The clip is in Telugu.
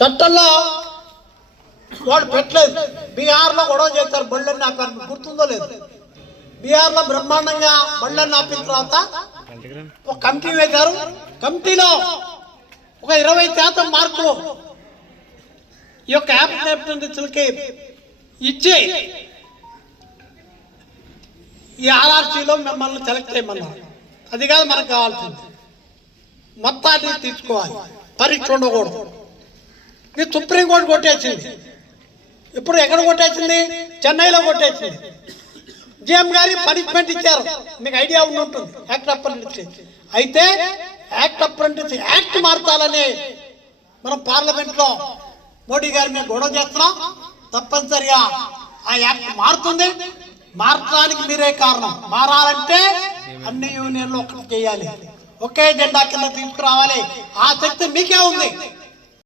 చట్టంలో వాడు పెట్టలేదు. బీహార్లో గొడవ చేస్తారు, బళ్ళని ఆపారు, గుర్తుందో లేదు. బీహార్లో బ్రహ్మాండంగా బళ్ళని ఆపిన తర్వాత ఒక కమిటీ వేశారు. కమిటీలో ఒక 20% మార్కులు ఈ యొక్క యాప్కి ఇచ్చి ఈ ఆర్ఆర్సీలో మిమ్మల్ని సెలెక్ట్ చేయమన్నారు. అది కాదు మనకు కావాల్సింది, మొత్తాన్ని తీసుకోవాలి, పరీక్ష ఉండకూడదు. ఇది సుప్రీంకోర్టు కొట్టేసింది. ఇప్పుడు ఎక్కడ కొట్టేసింది? చెన్నైలో కొట్టేసింది. జీఎం గారి పనిష్మెంట్ ఇచ్చారు, మీకు ఐడియా ఉండి ఉంటుంది, యాక్ట్ అప్రెంటిస్. అయితే యాక్ట్ అప్రెంటిస్ యాక్ట్ మార్చాలని మనం పార్లమెంట్లో మోడీ గారి మీద గొడవ చేస్తున్నాం. తప్పనిసరిగా ఆ యాక్ట్ మారుతుంది. మార్చడానికి మీరే కారణం. మారాలంటే అన్ని యూనియన్లు ఒకటి చేయాలి, ఒకే జెండా కింద తీసుకురావాలి. ఆ శక్తి మీకే ఉంది.